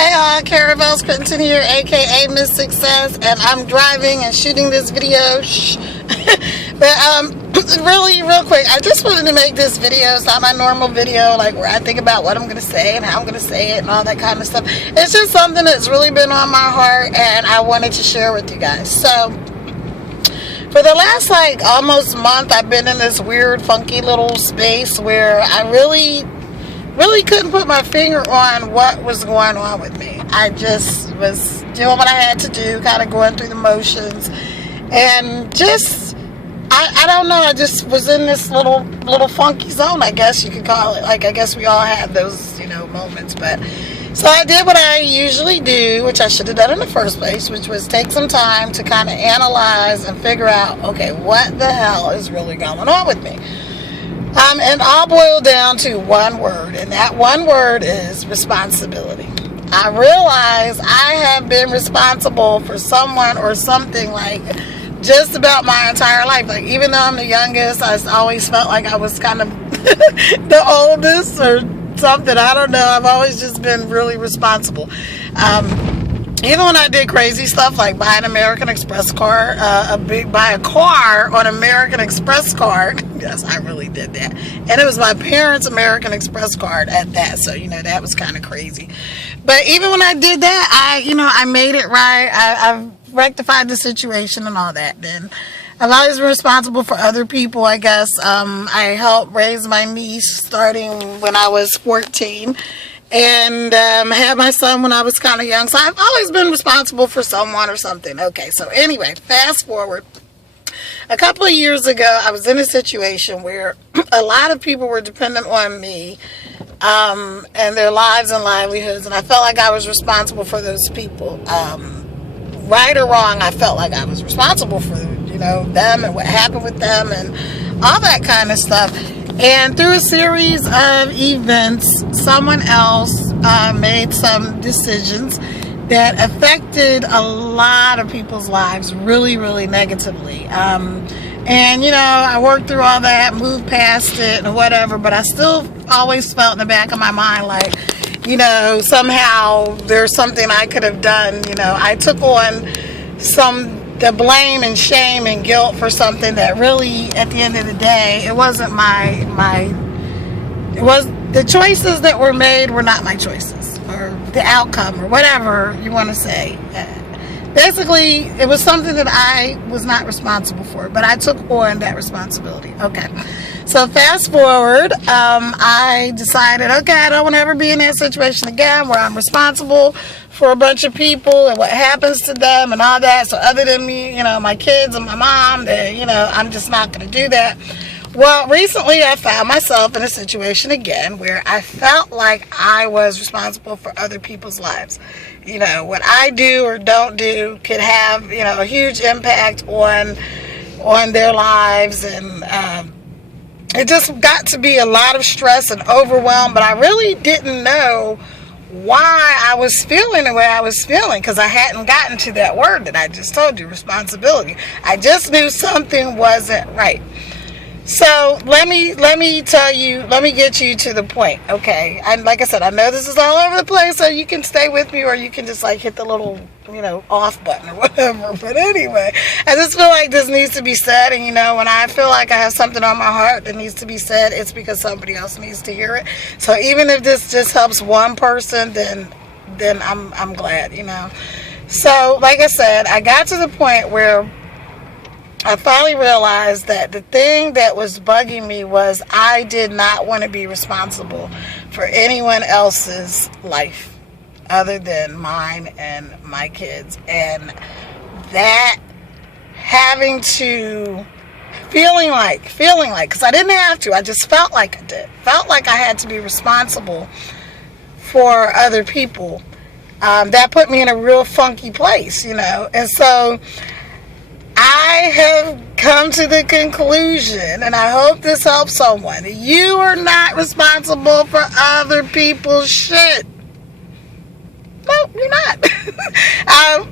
Hey all, Caravel's Clinton here, aka Miss Success, and I'm driving and shooting this video. Shh. But really, real quick, I just wanted to make this video. It's not my normal video, like where I think about what I'm gonna say and how I'm gonna say it and all that kind of stuff. It's just something that's really been on my heart, and I wanted to share with you guys. So, for the last almost month, I've been in this weird, funky little space where I really couldn't put my finger on what was going on with me. I just was doing what I had to do, kind of going through the motions, and just I don't know, I just was in this little funky zone, I guess you could call it. Like, I guess we all have those, moments. But so I did what I usually do, which I should have done in the first place, which was take some time to kind of analyze and figure out, okay, what the hell is really going on with me? And all boiled down to one word, and that one word is responsibility. I realize I have been responsible for someone or something just about my entire life. Like, even though I'm the youngest, I always felt like I was kind of the oldest or something. I don't know. I've always just been really responsible. Even when I did crazy stuff like buy an American Express card, buy a car on American Express card. Yes, I really did that. And it was my parents' American Express card at that. So, that was kind of crazy. But even when I did that, I made it right. I've rectified the situation and all that. Then I've always been responsible for other people, I guess. I helped raise my niece starting when I was 14. And had my son when I was kind of young. So I've always been responsible for someone or something. Okay, so anyway, fast forward. A couple of years ago, I was in a situation where a lot of people were dependent on me and their lives and livelihoods. And I felt like I was responsible for those people. Right or wrong, I felt like I was responsible for, them and what happened with them and all that kind of stuff. And through a series of events, someone else made some decisions that affected a lot of people's lives really, really negatively. And, I worked through all that, moved past it and whatever, but I still always felt in the back of my mind like, somehow there's something I could have done. I took on the blame and shame and guilt for something that really, at the end of the day, it wasn't it was the choices that were made were not my choices, or the outcome, or whatever you want to say. Basically, it was something that I was not responsible for, but I took on that responsibility. Okay. So fast forward, I decided, okay, I don't want to ever be in that situation again where I'm responsible for a bunch of people and what happens to them and all that. So other than me, my kids and my mom, I'm just not going to do that. Well, recently I found myself in a situation again where I felt like I was responsible for other people's lives. What I do or don't do could have, a huge impact on their lives, and it just got to be a lot of stress and overwhelm, but I really didn't know why I was feeling the way I was feeling, because I hadn't gotten to that word that I just told you, responsibility. I just knew something wasn't right. So let me get you to the point, okay? And like I said, I know this is all over the place, so you can stay with me, or you can just hit the little, off button or whatever. But anyway, I just feel like this needs to be said, and when I feel like I have something on my heart that needs to be said, it's because somebody else needs to hear it. So even if this just helps one person, then I'm glad, So like I said, I got to the point where I finally realized that the thing that was bugging me was I did not want to be responsible for anyone else's life other than mine and my kids. And that feeling like, because I didn't have to, I just felt like I did. Felt like I had to be responsible for other people. That put me in a real funky place, And so I have come to the conclusion, and I hope this helps someone, you are not responsible for other people's shit. No, you're not.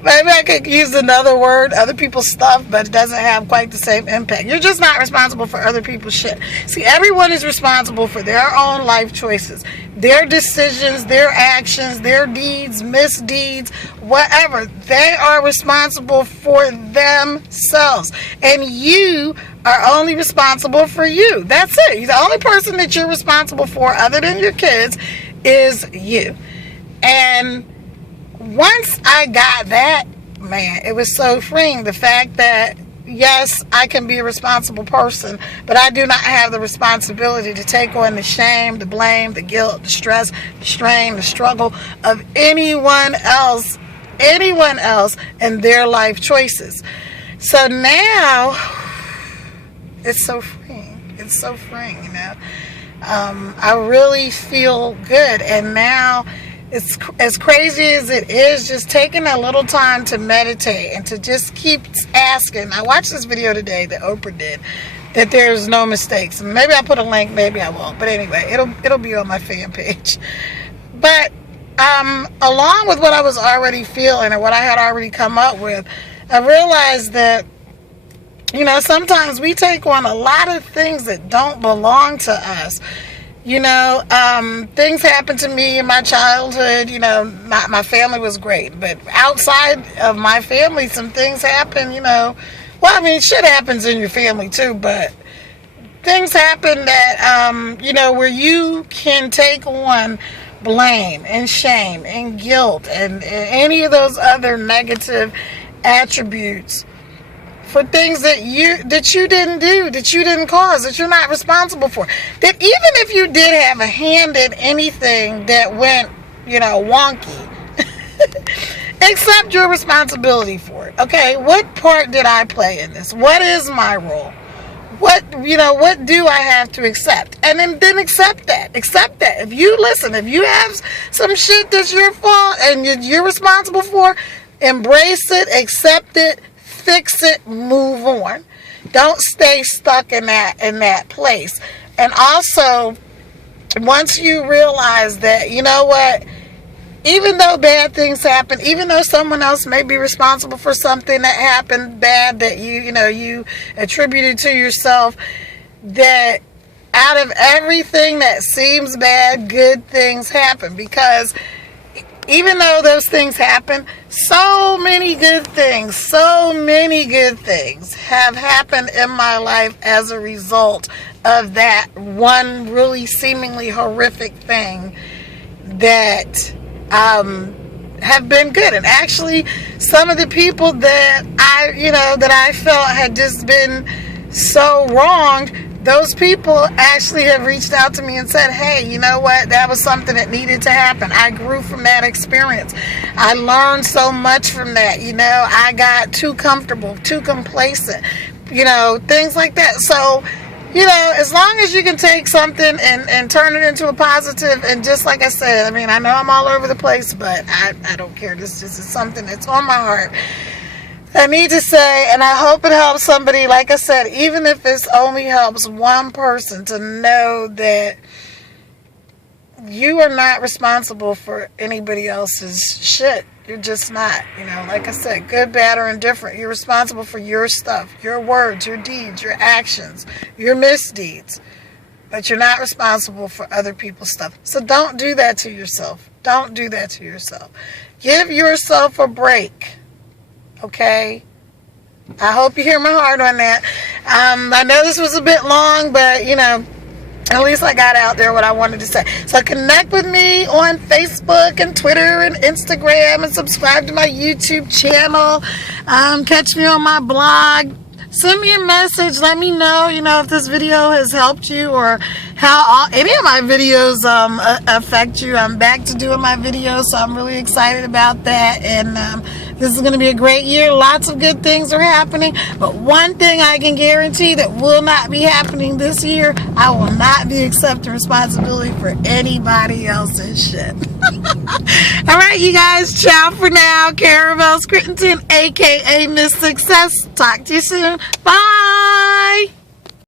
Maybe I could use another word, other people's stuff, but it doesn't have quite the same impact. You're just not responsible for other people's shit. See, everyone is responsible for their own life choices, their decisions, their actions, their deeds, misdeeds, whatever. They are responsible for themselves. And you are only responsible for you. That's it. The only person that you're responsible for, other than your kids, is you. And once I got that, man, it was so freeing. The fact that, yes, I can be a responsible person, but I do not have the responsibility to take on the shame, the blame, the guilt, the stress, the strain, the struggle of anyone else and their life choices. So now, it's so freeing. It's so freeing, you know. I really feel good. And now, it's as crazy as it is, just taking a little time to meditate and to just keep asking. I watched this video today that Oprah did, that there's no mistakes. Maybe I'll put a link, maybe I won't. But anyway, it'll be on my fan page. But along with what I was already feeling and what I had already come up with, I realized that, you know, sometimes we take on a lot of things that don't belong to us. You know, things happened to me in my childhood. You know, my family was great, but outside of my family, some things happen, you know. Well, I mean, shit happens in your family too, but things happen that, you know, where you can take on blame and shame and guilt and any of those other negative attributes for things that you didn't do, that you didn't cause, that you're not responsible for. That even if you did have a hand in anything that went, you know, wonky, accept your responsibility for it. Okay, what part did I play in this? What is my role? What do I have to accept? And then accept that. Accept that. If you have some shit that's your fault and you're responsible for, embrace it, accept it, fix it, move on. Don't stay stuck in that place. And also, once you realize that, you know what, even though bad things happen, even though someone else may be responsible for something that happened bad that you attributed to yourself, that out of everything that seems bad, good things happen. Because even though those things happen, so many good things have happened in my life as a result of that one really seemingly horrific thing that have been good. And actually, some of the people that I felt had just been so wronged, those people actually have reached out to me and said, hey, you know what, that was something that needed to happen. I grew from that experience. I learned so much from that. You know, I got too comfortable, too complacent, you know, things like that. So, you know, as long as you can take something and turn it into a positive, and just like I said, I mean, I know I'm all over the place, but I don't care. This is something that's on my heart. I need to say, and I hope it helps somebody, like I said, even if it only helps one person to know that you are not responsible for anybody else's shit. You're just not, you know, like I said, good, bad, or indifferent. You're responsible for your stuff, your words, your deeds, your actions, your misdeeds. But you're not responsible for other people's stuff. So don't do that to yourself. Don't do that to yourself. Give yourself a break. Okay, I hope you hear my heart on that. I know this was a bit long, but you know, at least I got out there what I wanted to say. So connect with me on Facebook and Twitter and Instagram, and subscribe to my YouTube channel. Catch me on my blog. Send me a message. Let me know, you know, if this video has helped you, or how any of my videos affect you. I'm back to doing my videos, so I'm really excited about that. And this is going to be a great year. Lots of good things are happening. But one thing I can guarantee that will not be happening this year, I will not be accepting responsibility for anybody else's shit. All right, you guys. Ciao for now. Caravel Scrittenton, a.k.a. Miss Success. Talk to you soon. Bye.